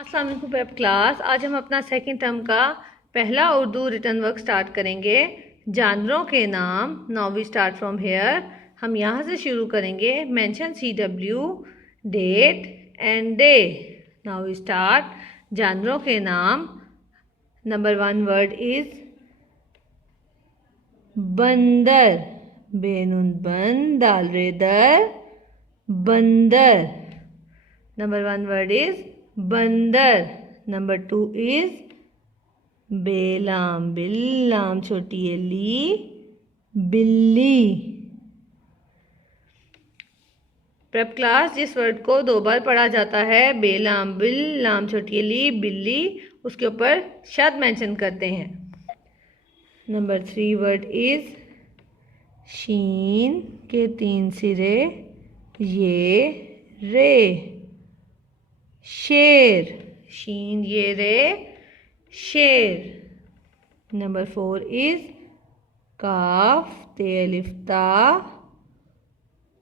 अस्सलाम वालेकुम पेप क्लास। आज हम अपना सेकंड टर्म का पहला उर्दू रिटर्न वर्क स्टार्ट करेंगे। जानवरों के नाम। Now we start from here. हम यहाँ से शुरू करेंगे। मेंशन CW, date and day. Now we start. जानवरों के नाम। नंबर 1 वर्ड इज बंदर। बेनुन बन दाल रेदर बंदर। Number 1 word is बंदर. Number 2 is बेलाम बिल्लाम छोटी एली बिल्ली। प्रेप क्लास, जिस वर्ड को 2 बार पढ़ा जाता है बेलाम बिल्लाम छोटी एली बिल्ली, उसके ऊपर शद मेंशन करते हैं। नंबर 3 वर्ड इज शीन के 3 सिरे ये रे शेर। शीन ये रे शेर। नंबर 4 इज काफ ते अलिफ ता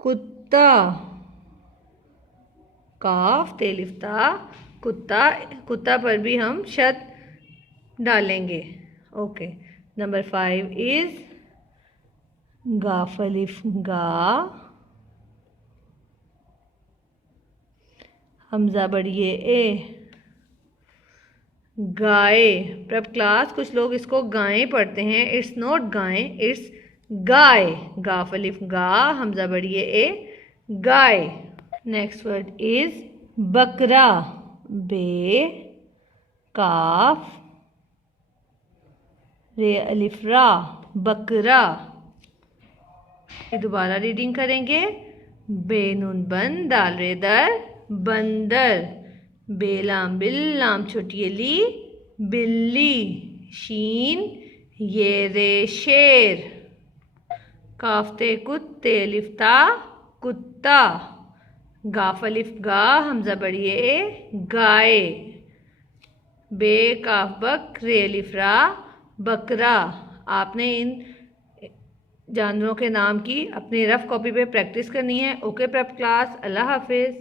कुत्ता। काफ ते अलिफ ता कुत्ता। कुत्ता पर भी हम शद डालेंगे। ओके। नंबर 5 इज गाफ अलिफ गा हमजा बढ़िए ए गाय। प्रब क्लास, कुछ लोग इसको गाय पढ़ते हैं। इट्स नॉट गाय, इट्स गाय। गाफ अलिफ गा हमजा बढ़िए ए गाय। नेक्स्ट वर्ड इज बकरा। बे काफ रे अलिफ रा बकरा। दोबारा रीडिंग करेंगे। बेनुन बन दाल रेदर बंदर। बेलाम बिल्लाम छोटी एली बिल्ली। शीन ये रे शेर। काफते कुत्ते लिफ्ता कुत्ता। गाफ अलिफ गा हमजा बढ़िए ए गाय। बे काफ बक रे अलिफ रा बकरा। आपने इन जानवरों के नाम की अपनी रफ कॉपी पे प्रैक्टिस करनी है। ओके प्रेप क्लास, अल्लाह हाफिज़।